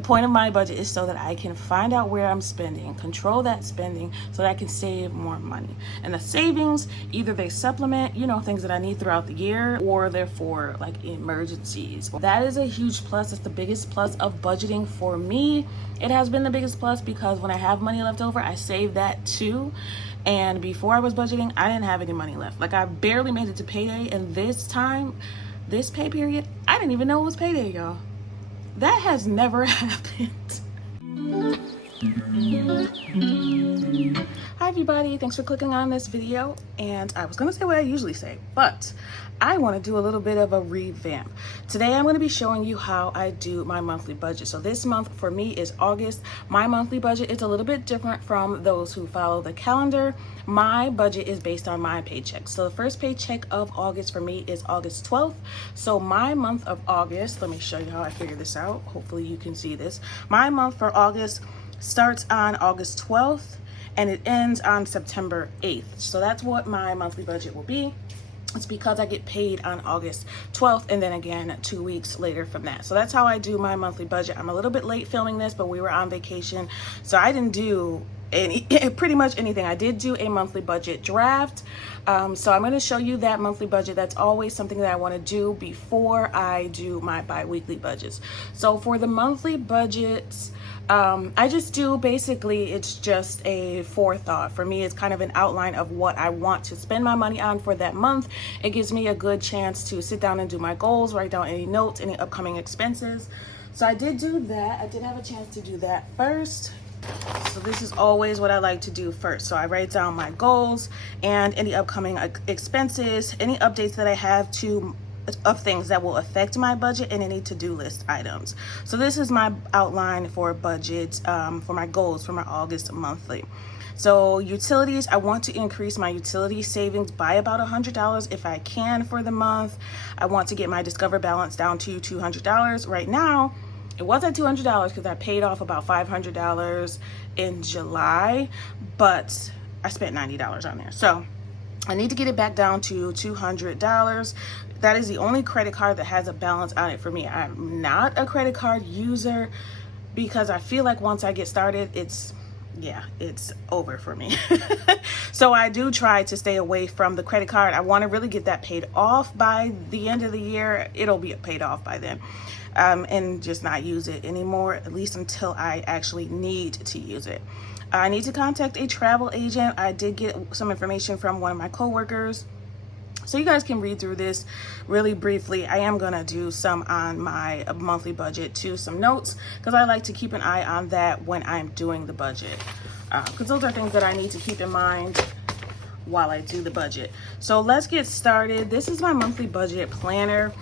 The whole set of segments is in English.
The point of my budget is so that I can find out where I'm spending, control that spending so that I can save more money. And the savings, either they supplement, things that I need throughout the year, or they're for like emergencies. That is a huge plus. It's the biggest plus of budgeting for me. It has been the biggest plus because when I have money left over, I save that too. And before I was budgeting, I didn't have any money left. Like I barely made it to payday, and this pay period, I didn't even know it was payday, y'all. That has never happened. Hi everybody, thanks for clicking on this video. And I was gonna say what I usually say, but I wanna do a little bit of a revamp. Today I'm gonna be showing you how I do my monthly budget. So this month for me is August. My monthly budget is a little bit different from those who follow the calendar. My budget is based on my paycheck. So the first paycheck of August for me is August 12th. So my month of August, let me show you how I figure this out. Hopefully you can see this. My month for August starts on August 12th and it ends on September 8th. So that's what my monthly budget will be. It's because I get paid on August 12th and then again 2 weeks later from that. So that's how I do my monthly budget. I'm a little bit late filming this, but we were on vacation, so I didn't do pretty much anything. I did do a monthly budget draft. So I'm going to show you that monthly budget. That's always something that I want to do before I do my bi-weekly budgets. So for the monthly budgets, I just do basically, it's just a forethought. For me, it's kind of an outline of what I want to spend my money on for that month. It gives me a good chance to sit down and do my goals, write down any notes, any upcoming expenses. So I did do that. I did have a chance to do that first. So this is always what I like to do first. So I write down my goals and any upcoming expenses, any updates that I have of things that will affect my budget, and any to-do list items. So this is my outline for budget, for my goals for my August monthly. So utilities, I want to increase my utility savings by about $100 if I can for the month. I want to get my Discover balance down to $200. Right now, it was at $200 because I paid off about $500 in July, but I spent $90 on there. So I need to get it back down to $200. That is the only credit card that has a balance on it for me. I'm not a credit card user because I feel like once I get started, it's over for me. So I do try to stay away from the credit card. I want to really get that paid off by the end of the year. It'll be paid off by then. And just not use it anymore, at least until I actually need to use it. I need to contact a travel agent. I did get some information from one of my coworkers, so you guys can read through this really briefly. I am gonna do some on my monthly budget too, some notes, because I like to keep an eye on that when I'm doing the budget, because those are things that I need to keep in mind while I do the budget. So let's get started. This is my monthly budget planner.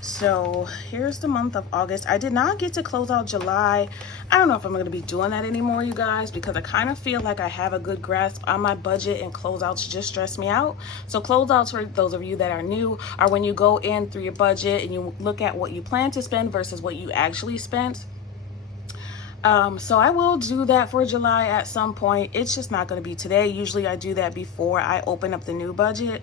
So here's the month of August. I did not get to close out July. I don't know if I'm going to be doing that anymore, you guys, because I kind of feel like I have a good grasp on my budget, and closeouts just stress me out. So closeouts, for those of you that are new, are when you go in through your budget and you look at what you plan to spend versus what you actually spent. So I will do that for July at some point. It's just not going to be today. Usually I do that before I open up the new budget.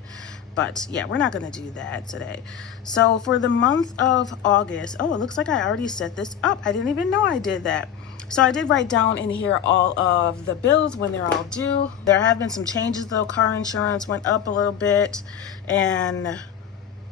But yeah, we're not going to do that today. So for the month of August, oh, it looks like I already set this up. I didn't even know I did that. So I did write down in here all of the bills when they're all due. There have been some changes though. Car insurance went up a little bit, and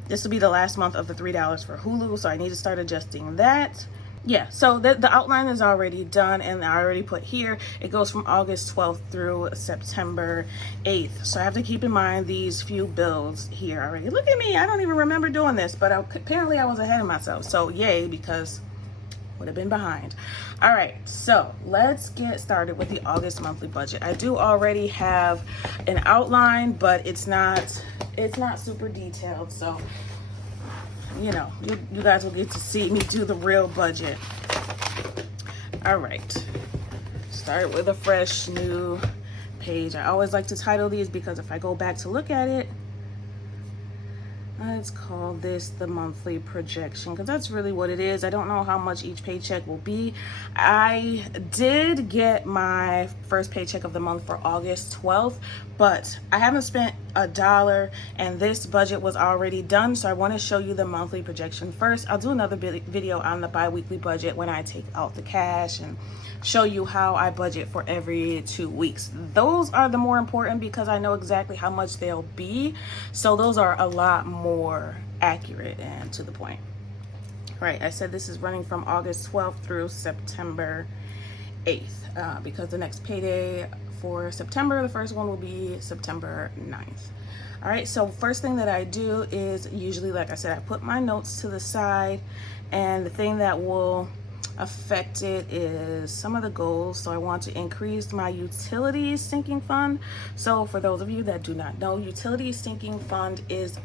this will be the last month of the $3 for Hulu. So I need to start adjusting that. Yeah, so the outline is already done, and I already put here, it goes from August 12th through September 8th. So I have to keep in mind these few bills here already. Look at me, I don't even remember doing this, but apparently I was ahead of myself. So yay, because would have been behind. All right, so let's get started with the August monthly budget. I do already have an outline, but it's not super detailed. So you guys will get to see me do the real budget. All right, start with a fresh new page. I always like to title these because if I go back to look at it, Let's call this the monthly projection, because that's really what it is. I don't know how much each paycheck will be. I did get my first paycheck of the month for August 12th, but I haven't spent $1, and this budget was already done, so I want to show you the monthly projection first. I'll do another video on the bi-weekly budget when I take out the cash and show you how I budget for every 2 weeks. Those are the more important because I know exactly how much they'll be, so those are a lot more accurate and to the point. Right, I said this is running from August 12th through September 8th because the next payday for September, the first one will be September 9th. All right, so first thing that I do is usually, like I said, I put my notes to the side, and the thing that will affect it is some of the goals. So I want to increase my utilities sinking fund. So for those of you that do not know, utilities sinking fund is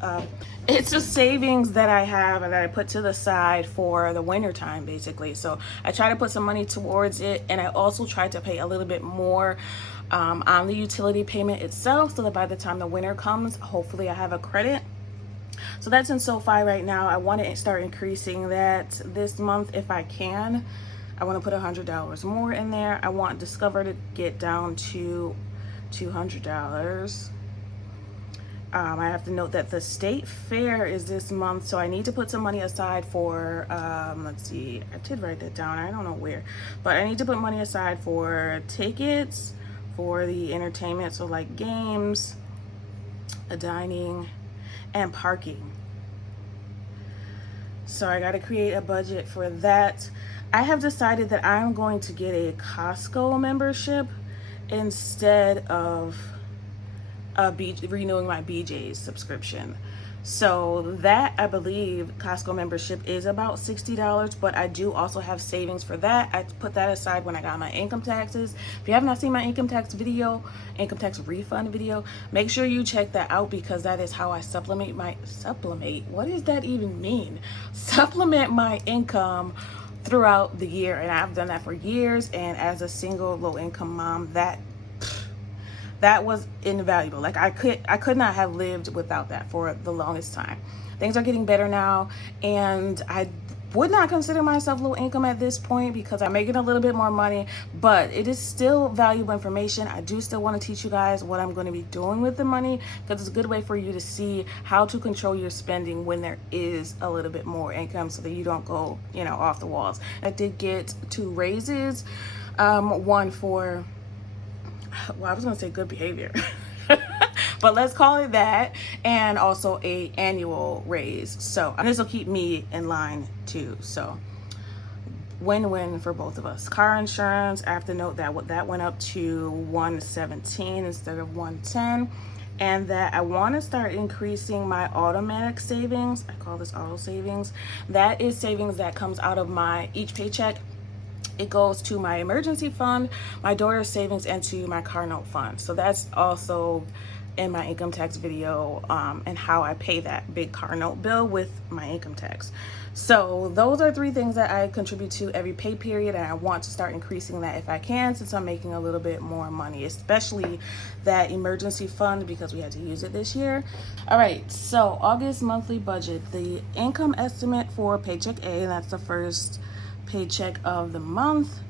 it's a savings that I have and that I put to the side for the winter time, basically. So I try to put some money towards it, and I also try to pay a little bit more on the utility payment itself, so that by the time the winter comes, hopefully I have a credit. So that's in Sofi right now. I want to start increasing that this month if I can. I want to put $100 more in there. I want Discover to get down to $200. I have to note that the state fair is this month, so I need to put some money aside for, let's see, I did write that down. I don't know where, but I need to put money aside for tickets, for the entertainment, so like games, dining, and parking. So I got to create a budget for that. I have decided that I'm going to get a Costco membership instead of renewing my BJ's subscription. So that, I believe, Costco membership is about $60, but I do also have savings for that. I put that aside when I got my income taxes. If you have not seen my income tax refund video, make sure you check that out, because that is how I supplement, what does that even mean? Supplement my income throughout the year, and I've done that for years. And as a single low-income mom, that was invaluable. Like I could not have lived without that for the longest time. Things are getting better now, and I would not consider myself low income at this point because I'm making a little bit more money, but it is still valuable information. I do still want to teach you guys what I'm going to be doing with the money, because it's a good way for you to see how to control your spending when there is a little bit more income, so that you don't go, off the walls. I did get 2 raises, one for, well, I was gonna say good behavior, but let's call it that, and also a annual raise. So this will keep me in line too. So win-win for both of us. Car insurance, I have to note that went up to $117 instead of $110, and that I want to start increasing my automatic savings. I call this auto savings. That is savings that comes out of my each paycheck. It goes to my emergency fund, my daughter's savings, and to my car note fund. So that's also in my income tax video, and how I pay that big car note bill with my income tax. So those are 3 things that I contribute to every pay period, and I want to start increasing that if I can, since I'm making a little bit more money, especially that emergency fund, because we had to use it this year. All right, so August monthly budget, the income estimate for paycheck A, that's the first paycheck of the month.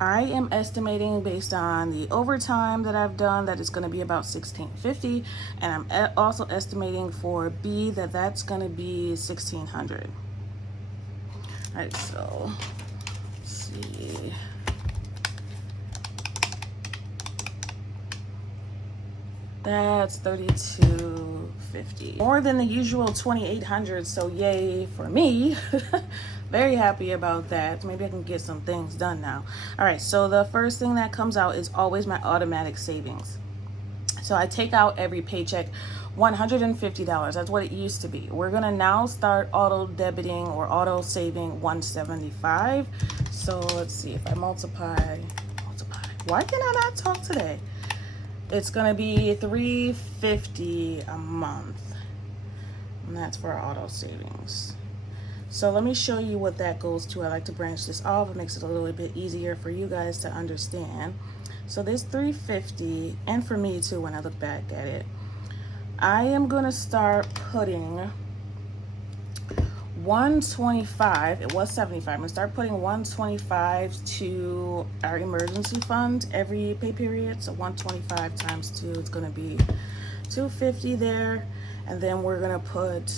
I am estimating, based on the overtime that I've done, that it's going to be about $1,650, and I'm also estimating for B that that's going to be $1,600. All right, so let's see. That's $3,250, more than the usual $2,800. So yay for me. Very happy about that. Maybe I can get some things done now. All right, so the first thing that comes out is always my automatic savings. So I take out every paycheck $150. That's what it used to be. We're gonna now start auto debiting or auto saving $175. So let's see, if I multiply. Why can I not talk today? It's gonna be $350 a month, and that's for auto savings. So let me show you what that goes to. I like to branch this off. It makes it a little bit easier for you guys to understand. So this $350, and for me too when I look back at it, I am gonna start putting 125. It was 75. I'm gonna start putting 125 to our emergency fund every pay period. So 125 times 2, it's gonna be 250 there, and then we're gonna put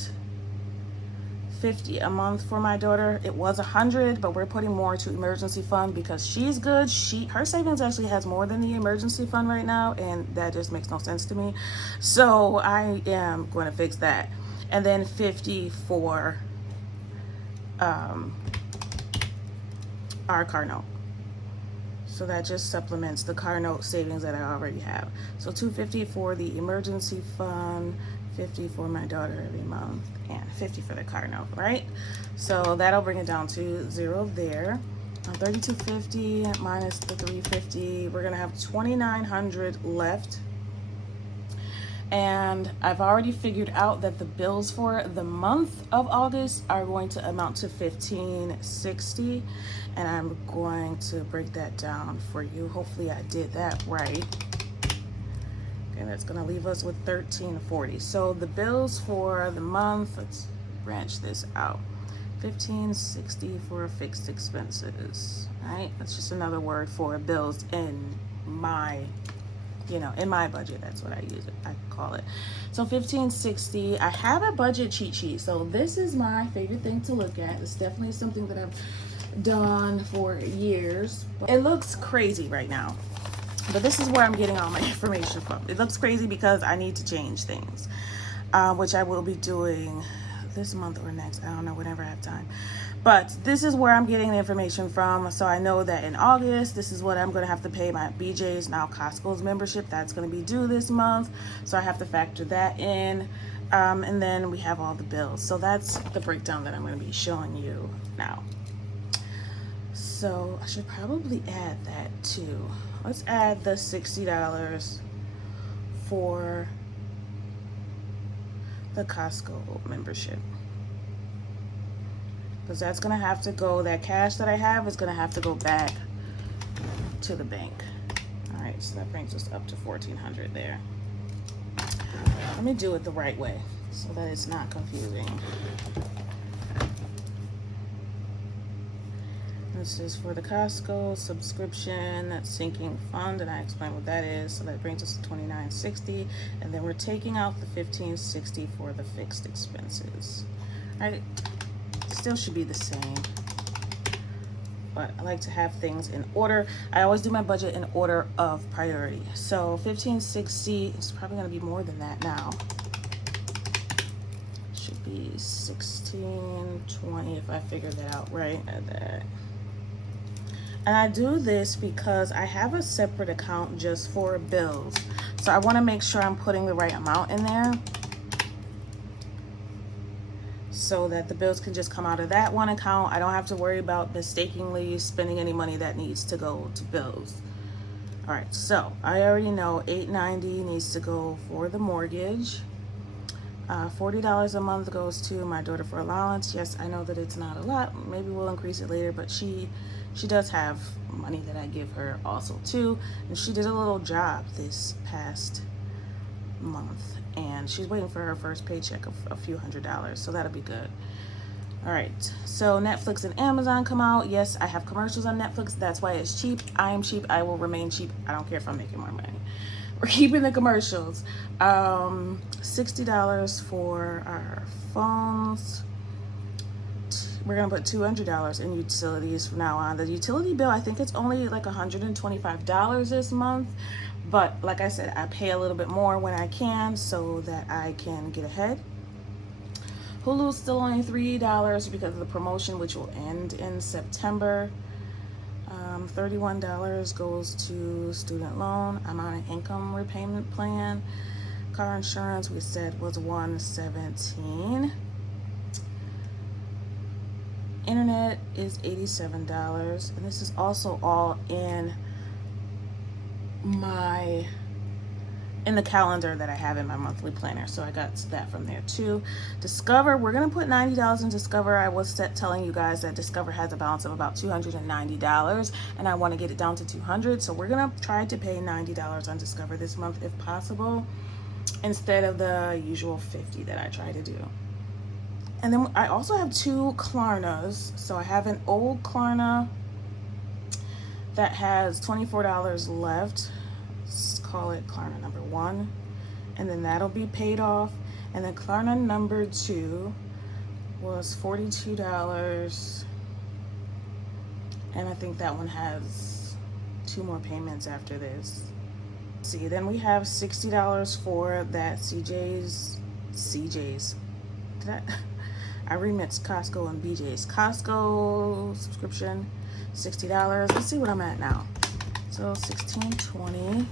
50 a month for my daughter. It was 100, but we're putting more to emergency fund because she's good. Her savings actually has more than the emergency fund right now, and that just makes no sense to me. So I am going to fix that. And then 50 for our car note. So that just supplements the car note savings that I already have. So 250 for the emergency fund, 50 for my daughter every month, and 50 for the car note, right? So that'll bring it down to 0 there. 3250 minus the 350, we're gonna have 2900 left. And I've already figured out that the bills for the month of August are going to amount to $1560, and I'm going to break that down for you. Hopefully I did that right. And that's gonna leave us with $1340. So the bills for the month, let's branch this out. $1560 for fixed expenses, right? That's just another word for bills in my, in my budget. That's what I use it, I call it. So $1560, I have a budget cheat sheet. So this is my favorite thing to look at. It's definitely something that I've done for years. It looks crazy right now, but this is where I'm getting all my information from. It looks crazy because I need to change things, which I will be doing this month or next. I don't know, whenever I have time. But this is where I'm getting the information from. So I know that in August, this is what I'm going to have to pay my BJ's, now Costco's membership. That's going to be due this month. So I have to factor that in. And then we have all the bills. So that's the breakdown that I'm going to be showing you now. So I should probably add that too. Let's add the $60 for the Costco membership, because that's gonna have to go, that cash that I have is gonna have to go back to the bank. All right, so that brings us up to $1400 there. Let me do it the right way so that it's not confusing. This is for the Costco subscription sinking fund, and I explained what that is. So that brings us to $2960, and then we're taking out the $1560 for the fixed expenses. All right, still should be the same, but I like to have things in order. I always do my budget in order of priority. So $1560 is probably going to be more than that now. Should be $1620 if I figure that out right. Add that. And I do this because I have a separate account just for bills. So I want to make sure I'm putting the right amount in there so that the bills can just come out of that one account. I don't have to worry about mistakenly spending any money that needs to go to bills. All right, so I already know $890 needs to go for the mortgage. $40 a month goes to my daughter for allowance. Yes, I know that it's not a lot. Maybe we'll increase it later, but she does have money that I give her also too. And she did a little job this past month, and she's waiting for her first paycheck of a few $100s, so that'll be good. All right, so Netflix and Amazon come out. Yes, I have commercials on Netflix. That's why it's cheap. I am cheap. I will remain cheap. I don't care if I'm making more money. We're keeping the commercials. $60 for our phones. We're gonna put $200 in utilities from now on. The utility bill, I think it's only like $125 this month, but like I said, I pay a little bit more when I can so that I can get ahead. Hulu's still only $3 because of the promotion, which will end in September. $31 goes to student loan. I'm on an income repayment plan. Car insurance, we said, was $117. Internet is $87, and this is also all in the calendar that I have in my monthly planner, so I got that from there too. Discover, we're gonna put $90 in Discover. I was telling you guys that Discover has a balance of about $290, and I want to get it down to $200, so we're gonna try to pay $90 on Discover this month if possible. instead of the usual 50 that I try to do. And then I also have 2 Klarnas. So I have an old Klarna that has $24 left. Let's call it Klarna number 1. And then that'll be paid off. And then Klarna number 2 was $42. And I think that one has 2 more payments after this. See, then we have $60 for that CJ's. I remixed Costco and BJ's. Costco subscription, $60. Let's see what I'm at now. So 16.20.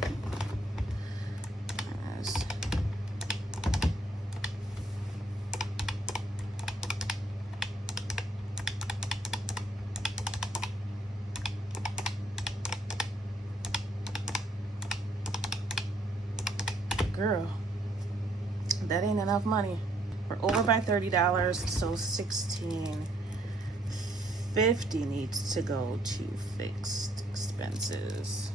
Girl, that ain't enough money. We're over by $30, so $16.50 needs to go to fixed expenses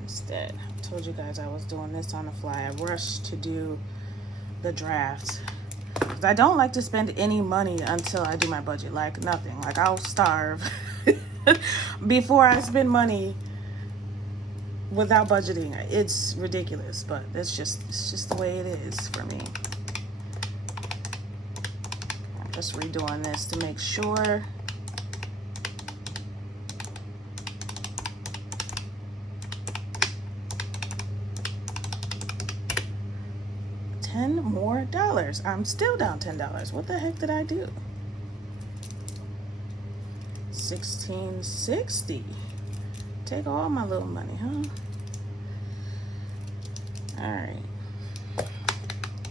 instead. I told you guys I was doing this on the fly. I rushed to do the draft because I don't like to spend any money until I do my budget. Like nothing. Like I'll starve before I spend money without budgeting. It's ridiculous, but it's just the way it is for me. I'm just redoing this to make sure. $10 more. I'm still down $10. What the heck did I do? $16.60. Take all my little money, huh? All right.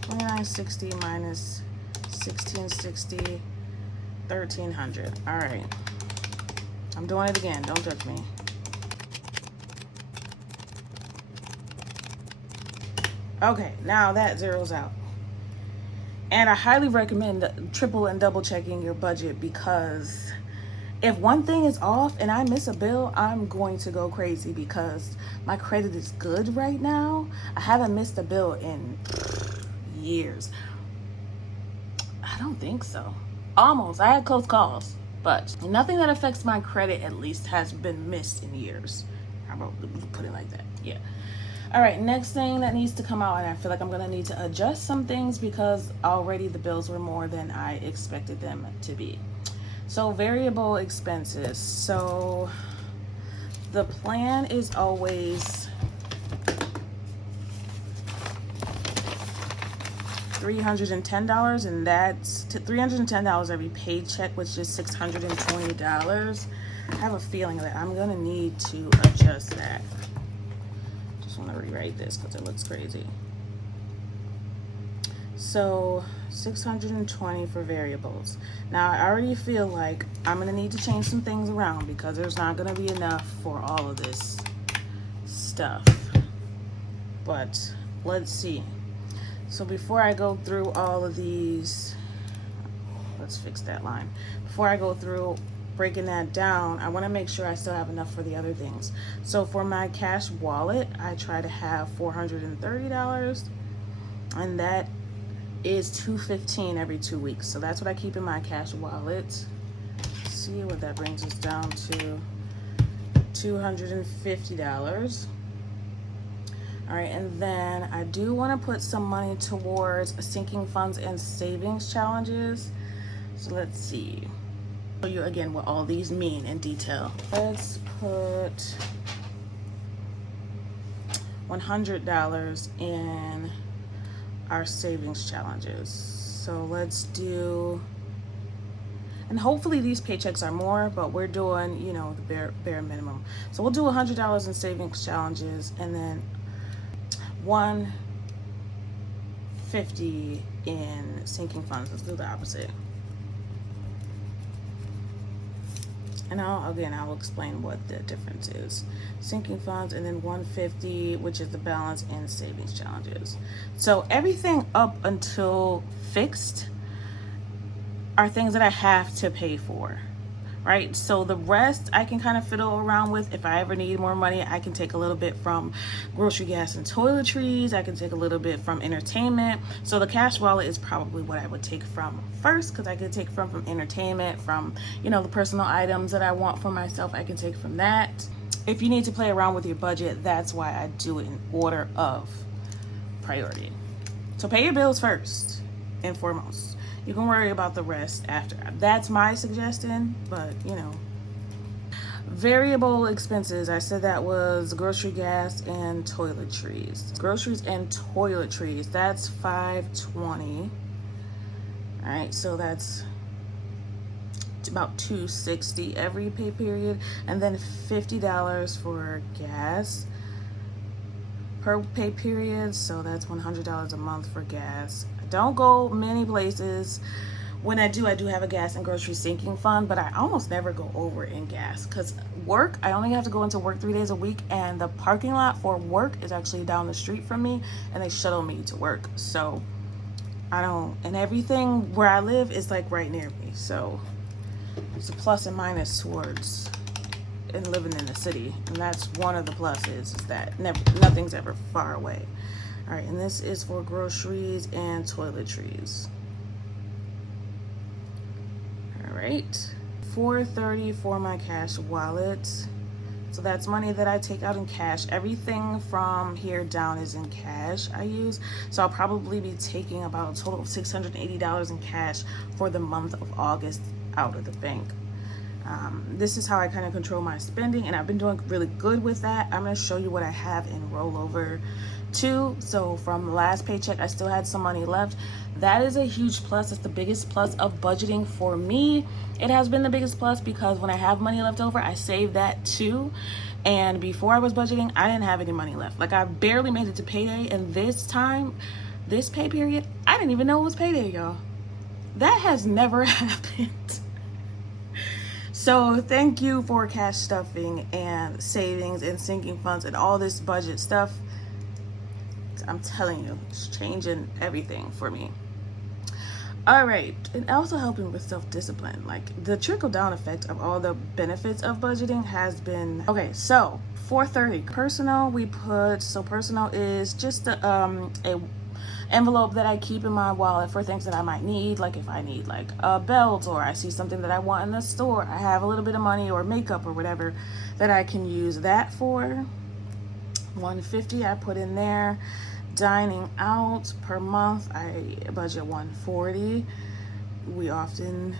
$29.60 minus $16.60, $1,300. All right. I'm doing it again. Don't judge me. Okay, now that zeroes out. And I highly recommend triple and double checking your budget, because if one thing is off and I miss a bill, I'm going to go crazy because my credit is good right now. I haven't missed a bill in years. I don't think so. Almost. I had close calls, but nothing that affects my credit at least has been missed in years. How about put it like that? Yeah. All right, next thing that needs to come out, and I feel like I'm gonna need to adjust some things because already the bills were more than I expected them to be. So variable expenses. So the plan is always $310, and that's $310 every paycheck, which is $620. I have a feeling that I'm gonna need to adjust that. Just want to rewrite this because it looks crazy. So 620 for variables. Now I already feel like I'm gonna need to change some things around because there's not gonna be enough for all of this stuff. But let's see. So before I go through all of these, let's fix that line. Before I go through breaking that down, I want to make sure I still have enough for the other things. So for my cash wallet, I try to have $430, and that is $215 every 2 weeks. So that's what I keep in my cash wallet. Let's see what that brings us down to. $250. All right, and then I do want to put some money towards sinking funds and savings challenges. So let's see. Show you again what all these mean in detail. Let's put $100 in our savings challenges. So let's do, and hopefully these paychecks are more, but we're doing, you know, the bare minimum. So we'll do $100 in savings challenges, and then $150 in sinking funds. Let's do the opposite. And I'll explain what the difference is. Sinking funds, and then $150, which is the balance in savings challenges. So everything up until fixed are things that I have to pay for, right? So the rest I can kind of fiddle around with. If I ever need more money, I can take a little bit from grocery, gas, and toiletries. I can take a little bit from entertainment. So the cash wallet is probably what I would take from first, because I could take from entertainment, from, you know, the personal items that I want for myself. I can take from that. If you need to play around with your budget, that's why I do it in order of priority. So pay your bills first and foremost. You can worry about the rest after. That's my suggestion, but you know. Variable expenses, I said that was grocery, gas, and toiletries. Groceries and toiletries, that's $5.20. All right, so that's about $2.60 every pay period, and then $50 for gas per pay period, so that's $100 a month for gas. I don't go many places. When I do have a gas and grocery sinking fund, but I almost never go over in gas because work, I only have to go into work 3 days a week, and the parking lot for work is actually down the street from me, and they shuttle me to work. So I don't, and everything where I live is like right near me. So it's a plus and minus towards and living in the city, and that's one of the pluses, is that nothing's ever far away. All right, and this is for groceries and toiletries. All right, $4.30 for my cash wallet. So that's money that I take out in cash. Everything from here down is in cash I use. So I'll probably be taking about a total of $680 in cash for the month of August out of the bank. This is how I kind of control my spending, and I've been doing really good with that. I'm going to show you what I have in rollover too. So from the last paycheck, I still had some money left. That is a huge plus. It's the biggest plus of budgeting for me. It has been the biggest plus because when I have money left over, I save that too. And before I was budgeting, I didn't have any money left. Like, I barely made it to payday, and this time, this pay period, I didn't even know it was payday, y'all. That has never happened. So thank you for cash stuffing and savings and sinking funds and all this budget stuff. I'm telling you, it's changing everything for me. All right, and also helping with self-discipline. Like, the trickle-down effect of all the benefits of budgeting has been, okay, so $4.30 personal, we put, so personal is just a envelope that I keep in my wallet for things that I might need, like if I need like a belt, or I see something that I want in the store, I have a little bit of money or makeup or whatever that I can use that for. $150 I put in there. Dining out per month, I budget $140. We often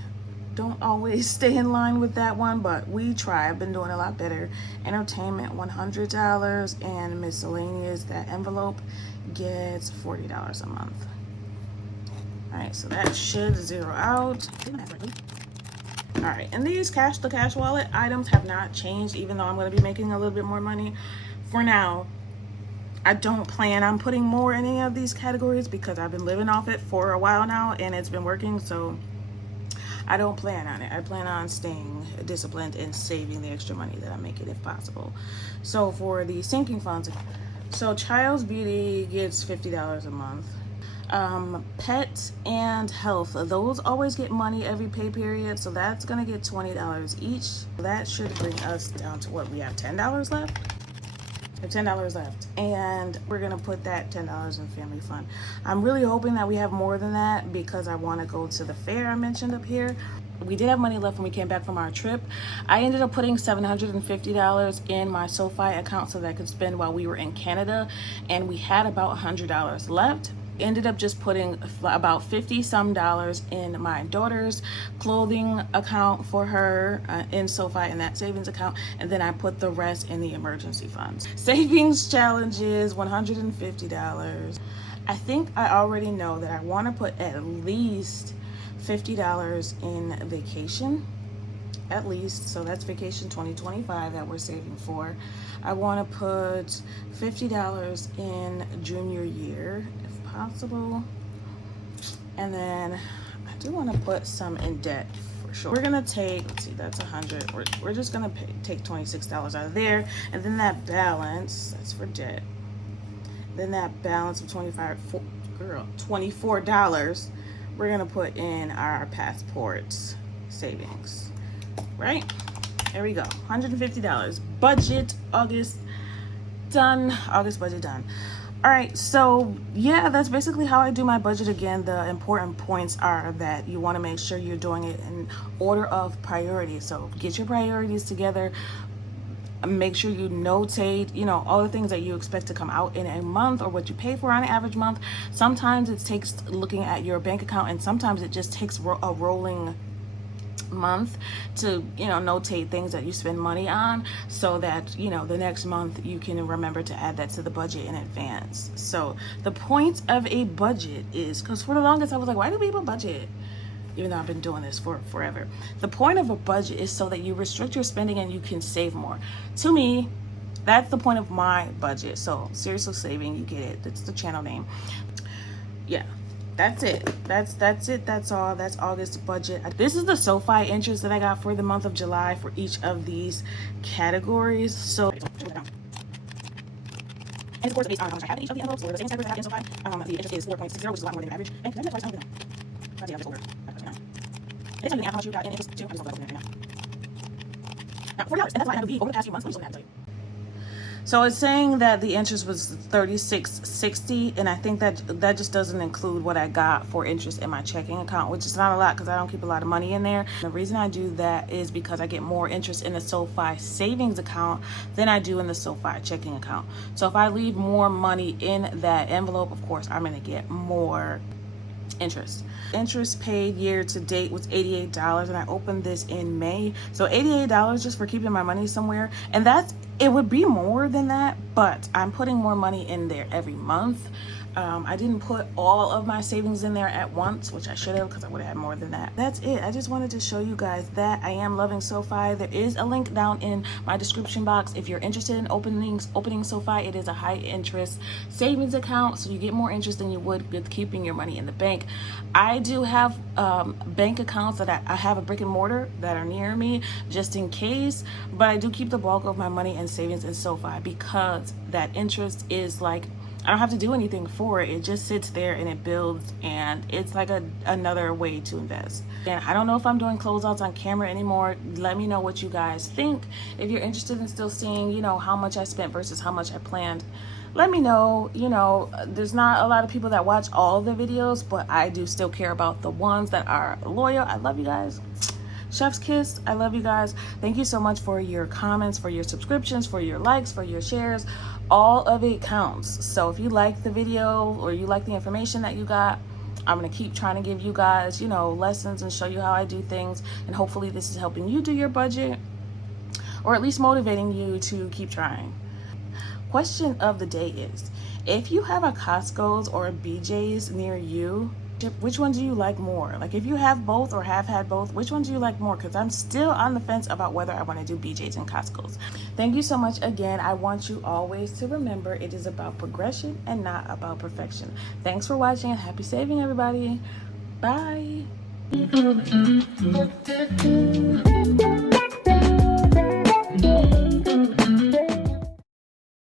don't always stay in line with that one, but we try. I've been doing a lot better. Entertainment, $100, and miscellaneous, that envelope gets $40 a month. All right, so that should zero out. All right, and these the cash wallet items have not changed, even though I'm going to be making a little bit more money. For now, I don't plan on putting more in any of these categories because I've been living off it for a while now and it's been working, so I don't plan on it. I plan on staying disciplined and saving the extra money that I'm making if possible. So for the sinking funds, so Child's Beauty gets $50 a month. Pet and health, those always get money every pay period, so that's gonna get $20 each. That should bring us down to what we have, $10 left. We have $10 left, and we're gonna put that $10 in family fund. I'm really hoping that we have more than that because I want to go to the fair I mentioned up here. We did have money left when we came back from our trip. I ended up putting $750 in my Sofi account so that I could spend while we were in Canada, and we had about $100 left. Ended up just putting about 50 some dollars in my daughter's clothing account for her in Sofi, in that savings account, and then I put the rest in the emergency funds. Savings challenges, $150. I think I already know that I want to put at least $50 in vacation, at least. So that's vacation 2025 that we're saving for. I want to put $50 in junior year if possible, and then I do want to put some in debt for sure. We're gonna take, let's see, that's 100. We're just gonna take $26 out of there, and then that balance, that's for debt, then that balance of $24 we're gonna put in our passports savings. right? There we go, $150. Budget, August, done. August budget done. All right, so yeah, that's basically how I do my budget. Again, the important points are that you want to make sure you're doing it in order of priority. So get your priorities together. Make sure you notate, you know, all the things that you expect to come out in a month or what you pay for on an average month. Sometimes it takes looking at your bank account, and sometimes it just takes a rolling month to, you know, notate things that you spend money on, so that, you know, the next month you can remember to add that to the budget in advance. So the point of a budget is, because for the longest I was like, why do people budget? Even though I've been doing this for forever. The point of a budget is so that you restrict your spending and you can save more. To me, that's the point of my budget. So seriously saving, you get it. That's the channel name. Yeah. That's it. That's it. That's all. That's August's budget. This is the Sofi interest that I got for the month of July for each of these categories. So, and of course, based on how much I have in each of the envelopes, or the same sectors I have in Sofi, the interest is 4.60, which is a lot more than the average. And can I twice? I don't know. I think I'm just over. It's something how much you got in interest too. I'm just going to now. Now, $40, and that's why I have a V over the past few months. Let me show you. So it's saying that the interest was $36.60, and I think that just doesn't include what I got for interest in my checking account, which is not a lot because I don't keep a lot of money in there. And the reason I do that is because I get more interest in the Sofi savings account than I do in the Sofi checking account. So if I leave more money in that envelope, of course, I'm going to get more interest. Interest paid year to date was $88, and I opened this in May. So $88 just for keeping my money somewhere, and it would be more than that, but I'm putting more money in there every month. I didn't put all of my savings in there at once, which I should have, because I would have had more than that. That's it. I just wanted to show you guys that I am loving Sofi. There is a link down in my description box if you're interested in opening Sofi. It is a high interest savings account, so you get more interest than you would with keeping your money in the bank. I do have bank accounts that I have a brick and mortar that are near me just in case, but I do keep the bulk of my money and savings in Sofi because that interest is like, I don't have to do anything for it. It just sits there and it builds, and it's like another way to invest. And I don't know if I'm doing closeouts on camera anymore. Let me know what you guys think. If you're interested in still seeing, you know, how much I spent versus how much I planned, let me know. You know, there's not a lot of people that watch all the videos, but I do still care about the ones that are loyal. I love you guys. Chef's kiss. I love you guys. Thank you so much for your comments, for your subscriptions, for your likes, for your shares. All of it counts. So if you like the video or you like the information that you got, I'm going to keep trying to give you guys, you know, lessons and show you how I do things. And hopefully this is helping you do your budget, or at least motivating you to keep trying. Question of the day is, if you have a Costco's or a BJ's near you, which one do you like more? Like, if you have both or have had both, which one do you like more? Because I'm still on the fence about whether I want to do BJ's and Costco's. Thank you so much again. I want you always to remember it is about progression and not about perfection. Thanks for watching, and happy saving, everybody. Bye.